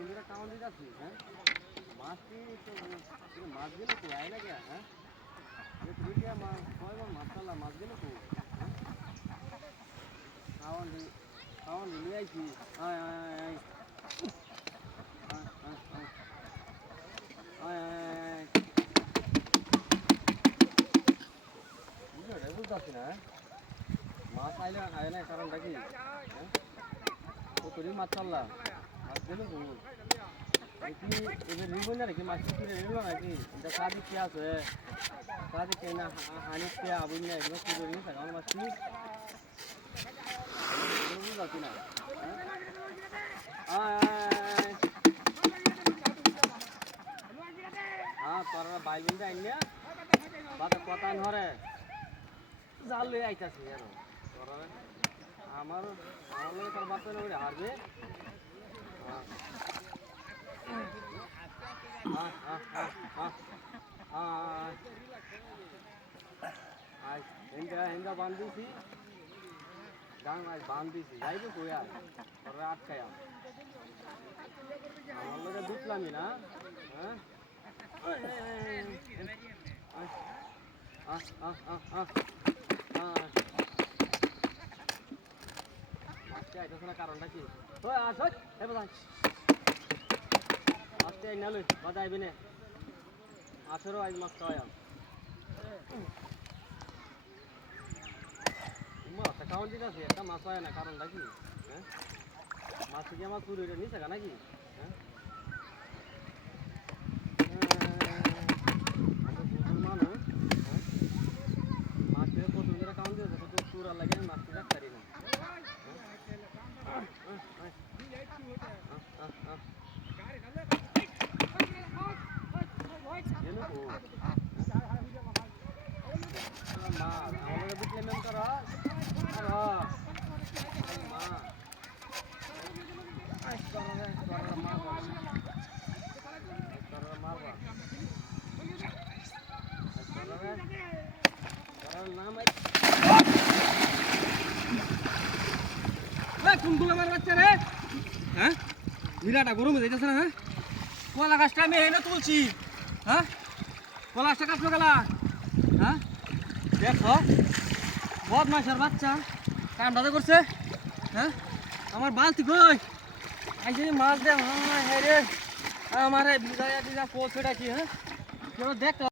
तुंदरा count दिया थी हैं मास्ती तो मास गेलो तो आए ना क्या हैं ये तो क्या मास कोई बार मसाला मास गेलो तो काउंट ले आई थी आय ये रे बुझा थी ना मास आए ना कारण लगी हैं वो तो नहीं मसाला मास गेलो तो কি এবে রিবন না কি মাছ কি রিবন নাকি এটা কাদি কি আছে কাদি কে না হানি কে আবুন না এগুলো কি করি না কারণ মাছ কি বুঝু যাচ্ছে না হ্যাঁ তোরা বাইবিন দে আইনিয়া বাতা কথা নরে জাল লই আইতাছি আর তোরা আমার লগে তোর বাপ লগে হারবে हिंदा बांधी थी गांव आज बांधी थी जाइए कोई यार और रात का यार हम लोग का दूसरा मिला क्या है दूसरा कारण क्या तो आज हो ये बता আজকে নালে বাজাইবে না 18 আজ মাস খাওয়া মাছ কাউন্ট দিতে আছে একটা মাছ হয় না কারণটা কি হ্যাঁ মাছ কি আমার চুরি হয়ে নিছে নাকি হ্যাঁ মানুষ মাছের প্রথম করে কাউন্ট দিতে কত চুরা লাগে মাছ রাখতে পারি না হ্যাঁ বিরাটা গরম হয়ে যাচ্ছে না হ্যাঁ কলা গাছটা আমি এনে তুলছি হ্যাঁ কলা গাছটা কাটলো গেলা হ্যাঁ দেখো বদমাইশের বাচ্চা কামটা করছে হ্যাঁ আমার বালতি কই আইসে মাছ দে হ্যাঁ রে আমার ভিজা ভিজা কোচ এটা কি হ্যাঁ কেউ দেখ